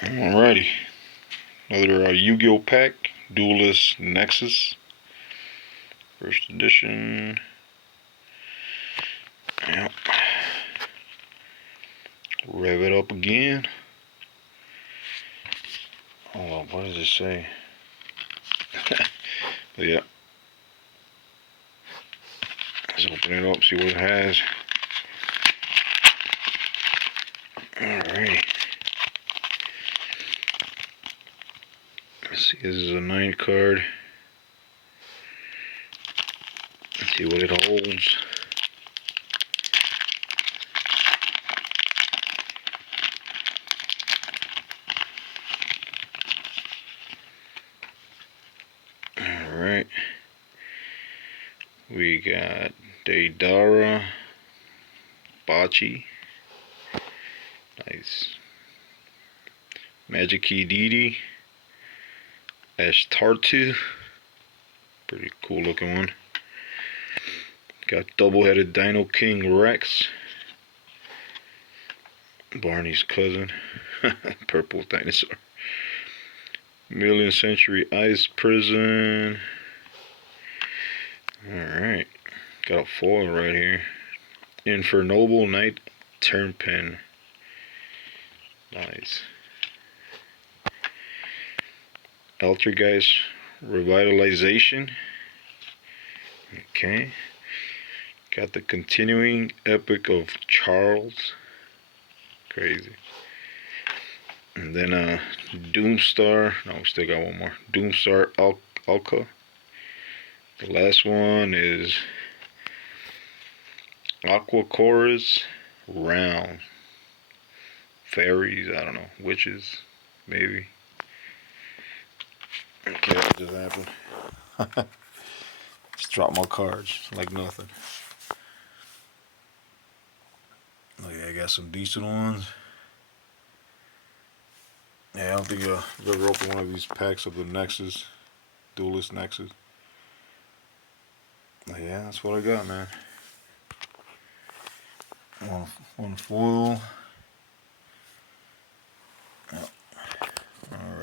Alrighty, another Yu-Gi-Oh pack, Duelist Nexus, first edition. Yep. Rev it up again. Hold on, what does it say? Yeah. Let's open it up, see what it has. Alrighty. Let's see, this is a 9 card. Let's see what it holds. Alright. We got Daedara, Bachi. Nice. Magic Key Didi, Ashtartu. Pretty cool looking one. Got double-headed Dino King Rex, Barney's cousin, purple dinosaur. Million Century Ice Prison. Alright, got a foil right here. Infernoble Knight Turnpin. Nice. Altergeist Revitalization. Okay. Got the Continuing Epic of Charles. Crazy. And then Doomstar. No, we still got one more. Doomstar Alka. The last one is Aqua Chorus Round. Fairies, I don't know. Witches, maybe. Okay, what just happened? Just dropped my cards like nothing. Oh yeah, I got some decent ones. Yeah, I don't think I've ever opened one of these packs of the Nexus, Duelist Nexus. Oh yeah, that's what I got, man. One foil. Yep. Alright.